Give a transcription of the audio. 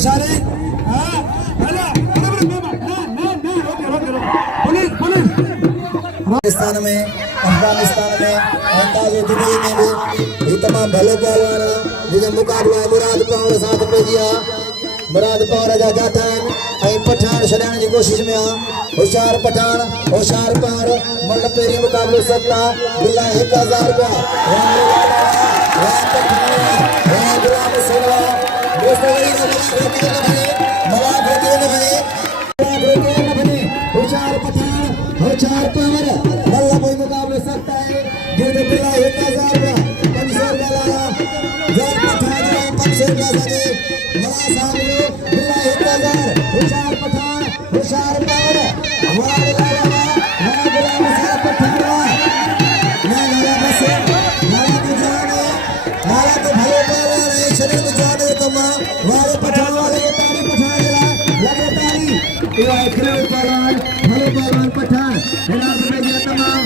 होशियार है हां भला बराबर ना रोके पुलिस पुलिस पाकिस्तान में अफगानिस्तान में अंदाज़ो दुबई में भी ये तमाम भले पहलवान जिन्हें मुकाबला मुराद पवार साथ पे दिया मुराद पवार जा जाता है ऐं पठान छॾाइण जी कोशिश में होशियार पठान होशियार पवार मल पहिरीं मुकाबलो सत्ता बिल्ला 1000 रुपया गुलाम सोला दोस्तों होशियार पठान होशियार पवार मल कोई मुकाबलो सत्ता है जिन्हें बिल्ला 1000 रुपया 500 रुपया लाया जर पठान 500 रुपया सके मला साहब बिल्ला 1000 होशियार पठान होशियार पवार हमारे लाला गुलाम साहब पठान ना लाला बस लाला तो जाने लाला तो भले पहलवान है शरीर में जाने कमा वाले पठान वाले ताली पठान जला लगे ताली ये खिलाड़ी पहलवान भले पहलवान पठान हिला में तमाम